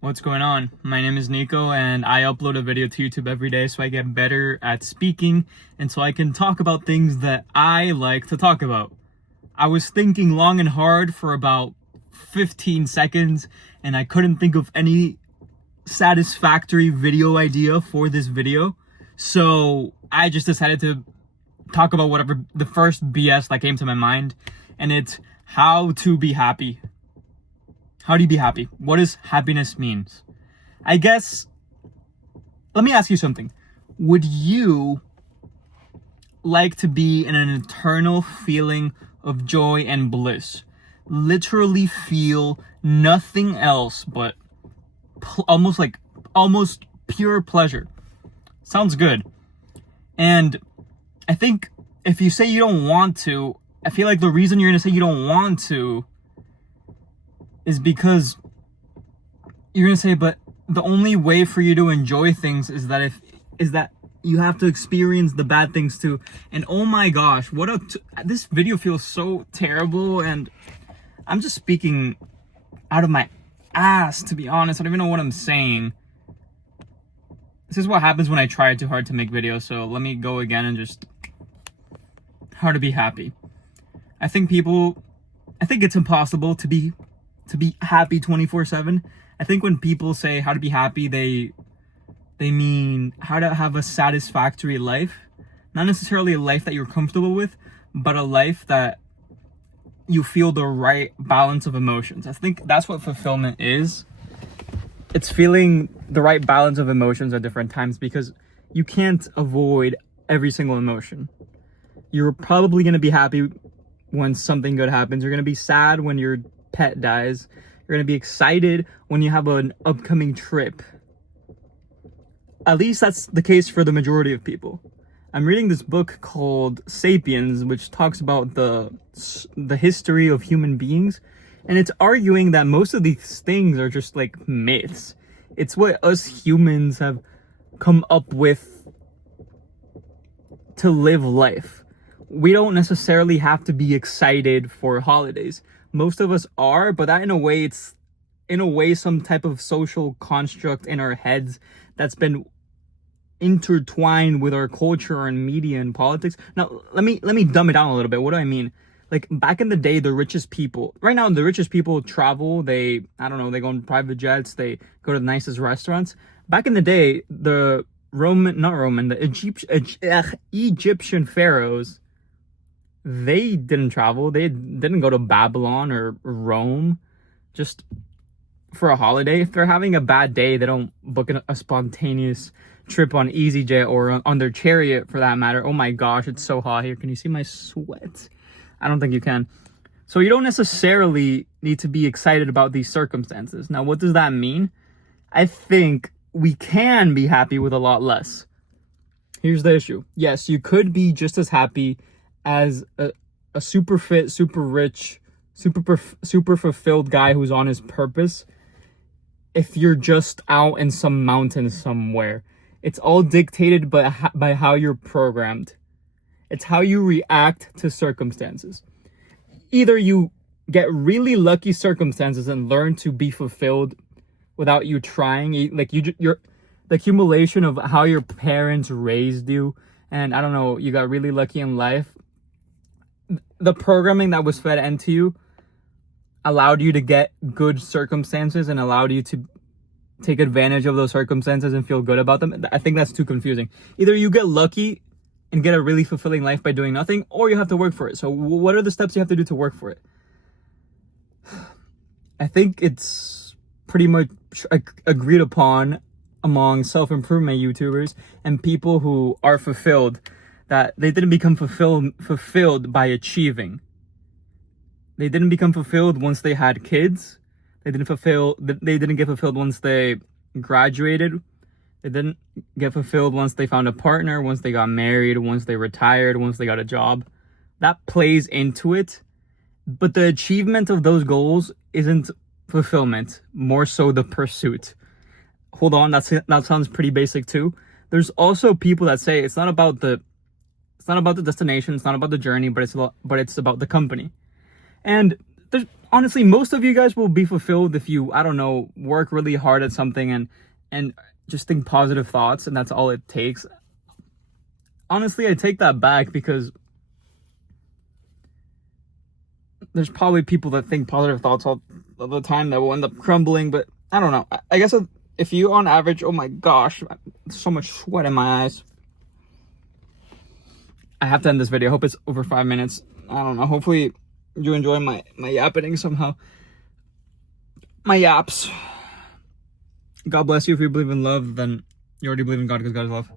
What's going on? My name is Nico and I upload a video to YouTube every day so I get better at speaking and so I can talk about things that I like to talk about. I was thinking long and hard for about 15 seconds and I couldn't think of any satisfactory video idea for this video. So I just decided to talk about whatever the first BS that came to my mind, and it's how to be happy. How do you be happy? What does happiness means? I guess, let me ask you something. Would you like to be in an eternal feeling of joy and bliss? Literally feel nothing else but almost pure pleasure. Sounds good. And I think if you say you don't want to, I feel like the reason you're going to say you don't want to is because you're gonna say, but the only way for you to enjoy things is that you have to experience the bad things too. And oh my gosh, this video feels so terrible, and I'm just speaking out of my ass, to be honest. I don't even know what I'm saying. This is what happens when I try too hard to make videos, so let me go again and just how to be happy. I think it's impossible to be happy 24/7. I think when people say how to be happy, they mean how to have a satisfactory life. Not necessarily a life that you're comfortable with, but a life that you feel the right balance of emotions. I think that's what fulfillment is. It's feeling the right balance of emotions at different times, because you can't avoid every single emotion. You're probably going to be happy when something good happens. You're going to be sad when your pet dies. You're going to be excited when you have an upcoming trip. At least that's the case for the majority of people. I'm reading this book called Sapiens, which talks about the history of human beings, and it's arguing that most of these things are just like myths. It's what us humans have come up with to live life. We don't necessarily have to be excited for holidays. Most of us are, but that in a way some type of social construct in our heads that's been intertwined with our culture and media and politics. Now, let me dumb it down a little bit. What do I mean? Like, back in the day, the richest people, right now, the richest people travel. They go on private jets. They go to the nicest restaurants. Back in the day, the Egyptian pharaohs, they didn't travel. They didn't go to Babylon or Rome just for a holiday. If they're having a bad day, they don't book a spontaneous trip on EasyJet or on their chariot, for that matter. Oh my gosh, it's so hot here. Can you see my sweat? I don't think you can. So you don't necessarily need to be excited about these circumstances. Now, what does that mean? I think we can be happy with a lot less. Here's the issue. Yes, you could be just as happy as a super fit, super rich, super fulfilled guy who's on his purpose if you're just out in some mountain somewhere. It's all dictated by how you're programmed. It's how you react to circumstances. Either you get really lucky circumstances and learn to be fulfilled without you trying, like you're the accumulation of how your parents raised you, and I don't know, you got really lucky in life. The programming that was fed into you allowed you to get good circumstances and allowed you to take advantage of those circumstances and feel good about them. I think that's too confusing. Either you get lucky and get a really fulfilling life by doing nothing, or you have to work for it. So what are the steps you have to do to work for it? I think it's pretty much agreed upon among self-improvement YouTubers and people who are fulfilled that they didn't become fulfilled by achieving. They didn't become fulfilled once they had kids. They didn't get fulfilled once they graduated. They didn't get fulfilled once they found a partner, once they got married, once they retired, once they got a job. That plays into it. But the achievement of those goals isn't fulfillment, more so the pursuit. Hold on, that sounds pretty basic too. There's also people that say it's not about the destination, it's not about the journey, but it's about the company. And honestly, most of you guys will be fulfilled if you, I don't know, work really hard at something and just think positive thoughts, and that's all it takes. Honestly, I take that back, because there's probably people that think positive thoughts all the time that will end up crumbling, but I don't know. I guess if you, on average, oh my gosh, so much sweat in my eyes. I have to end this video. I hope it's over 5 minutes. I don't know. Hopefully you enjoy my yappening somehow. My yaps. God bless you. If you believe in love, then you already believe in God, because God is love.